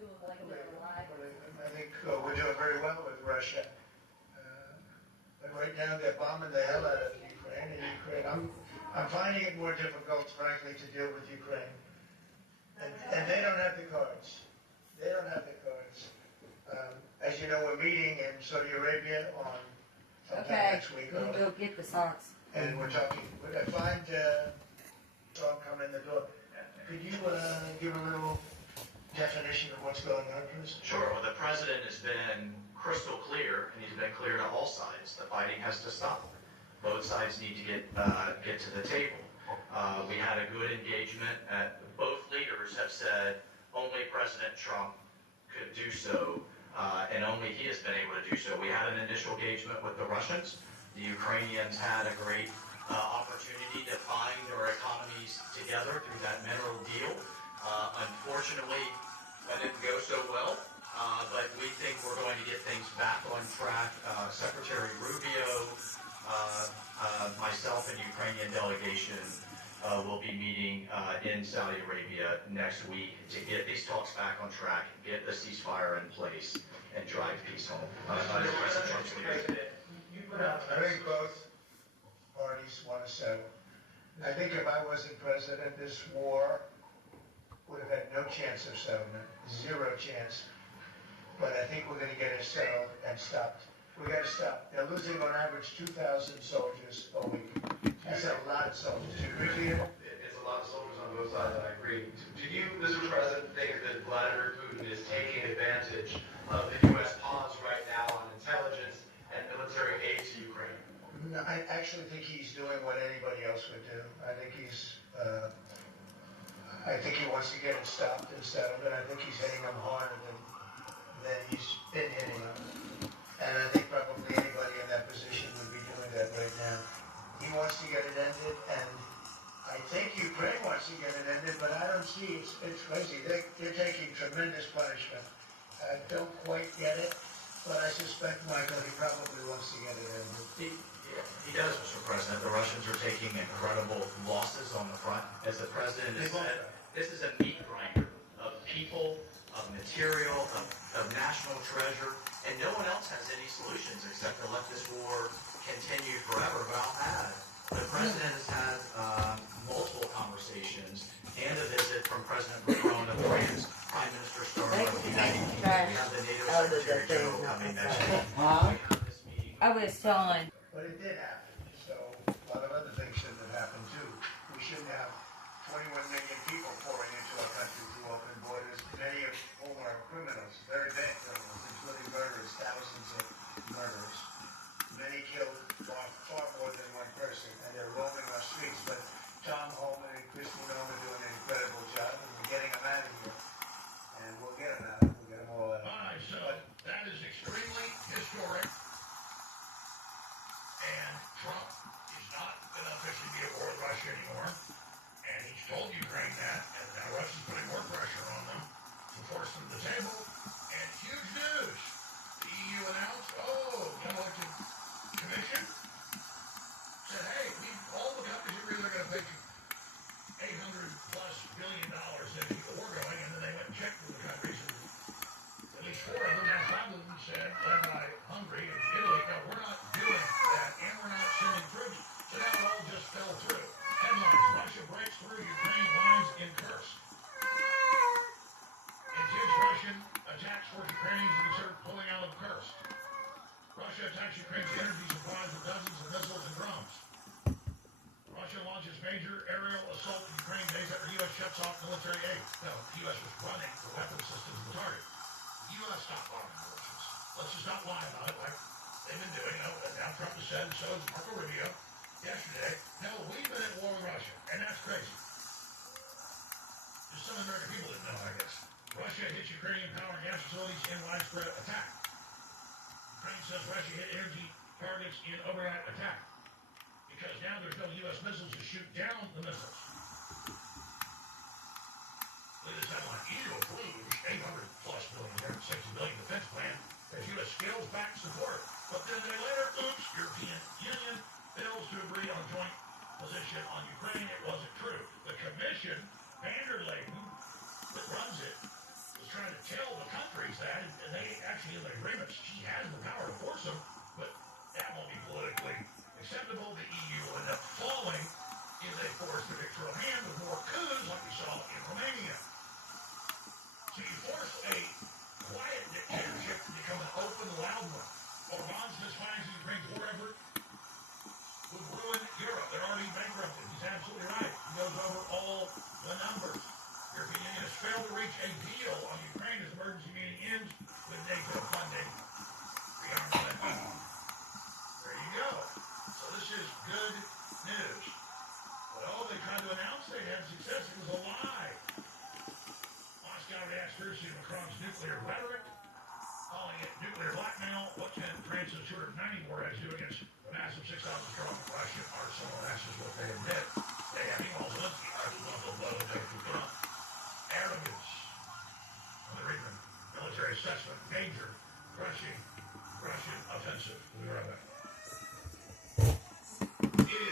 to like a live. I think we're doing very well with Russia. But right now they're bombing the hell out of Ukraine. And Ukraine, I'm finding it more difficult, frankly, to deal with Ukraine. And they don't have the cards. They don't have the cards. As you know, we're meeting in Saudi Arabia on sometime next week. Okay, go get the socks. And we're talking. I find Trump come in the door. Could you give a little definition of what's going on, please? Sure. Well, the president has been crystal clear, and he's been clear to all sides. The fighting has to stop. Both sides need to get to the table. We had a good engagement. Both leaders have said only President Trump could do so, and only he has been able to do so. We had an initial engagement with the Russians. The Ukrainians had a great opportunity to bind their economies together through that mineral deal. Unfortunately, that didn't go so well, but we think we're going to get things back on track. Secretary Rubio, myself, and Ukrainian delegation will be meeting in Saudi Arabia next week to get these talks back on track, get the ceasefire in place, and drive peace home. Under President Trump's leadership. I think both parties want to settle. I think if I wasn't president, this war would have had no chance of settlement, zero chance. But I think we're going to get it settled and stopped. We got to stop. They're losing on average 2,000 soldiers a week. That's a lot of soldiers. Do you agree with that? It's a lot of soldiers on both sides, I agree. Do you, Mr. President, think that Vladimir Putin is taking advantage of the U.S. pause right now on intelligence and military aid to Ukraine? No, I actually think he's doing what anybody else would do. I think he wants to get it stopped and settled, and I think he's hitting them harder than he's been hitting them. And I think probably anybody in that position would be doing that right now. He wants to get it ended, and I think Ukraine wants to get it ended, but I don't see it's crazy. They're taking tremendous punishment. I don't quite get it, but I suspect Michael, he probably wants to get it ended. He does, Mr. President. The Russians are taking incredible losses on the front. As the president has said, this is a meat grinder of people, of material, of national treasure, and no one else has any solutions except to let this war continue forever. But I'll add, the president has had multiple conversations and a visit from President Macron of France, Prime Minister Storm of the United Kingdom. We have the NATO Secretary General coming next week. I was telling. But it did happen, so a lot of other things shouldn't have happened too. We shouldn't have 21 million people pouring into our country through open borders, many of whom are criminals, very bad criminals, including murderers, thousands of murderers. Many killed far more than one person, and they're roaming our streets. But Tom Holman and Christine Nolan are doing an incredible job, and we're getting them out of here. And we'll get them out. We'll get them all out. All right, so that is extremely historic. And Trump is not going to officially be at war with Russia anymore. And he's told Ukraine that. And now Russia's putting more pressure on them to force them to the table. And huge news. The EU announced, elected commission said, hey, all the countries agree they're going to pay $800+ billion to keep the war going. And then they went and checked with the countries. And at least 4 of them, now 5 of them said, led by Hungary and Italy, no, we're not doing that, and we're not sending troops. So now it all just fell through. Headlines: Russia breaks through Ukraine lines in Kursk. Intense Russian attacks force Ukrainians to consider pulling out of Kursk. Russia attacks Ukraine's energy supplies with dozens of missiles and drones. Russia launches major aerial assault in Ukraine days after the U.S. shuts off military aid. No, the U.S. was running the weapon systems to the target. The U.S. stopped bombing the Russians. Let's just not lie about it like they've been doing. Now Trump has said, and so has Marco Rubio yesterday, no, we've been at war with Russia, and that's crazy. Just some American people didn't know, I guess. Russia hits Ukrainian power and gas facilities in widespread attack. Ukraine says Russia hit energy targets in overnight attack. Because now there's no U.S. missiles to shoot down the missiles. Latest headline: EU approves $800+ billion, $60 billion defense plan as U.S. scales back support. But then a day later, European Union fails to agree on a joint position on Ukraine. It wasn't true. The Commission, van der Leyen, that runs it, was trying to tell the countries that, and they actually in the agreements, she has the power to force them, but that won't be politically acceptable. The EU will end up falling if they force the dictatorial hand with more coups like we saw in Romania. So you force a quiet dictatorship to become an open, loud one. Orban's misfinancing Ukraine's war effort would ruin Europe. They're already bankrupted. He's absolutely right. He goes over all the numbers. The European Union has failed to reach a deal on Ukraine as emergency meeting ends with NATO funding. Rearmament. There you go. So this is good news. But all they tried to announce they had success. It was a lie. Moscow reacts fiercely to Macron's nuclear rhetoric, calling it nuclear blackmail. What can France's 290 warheads do against the massive 6,000 strong Russian arsenal? That's just what they admit. They have emails Zelensky arrogance. Another reason, military assessment, danger, crushing Russian offensive. We'll be right back. It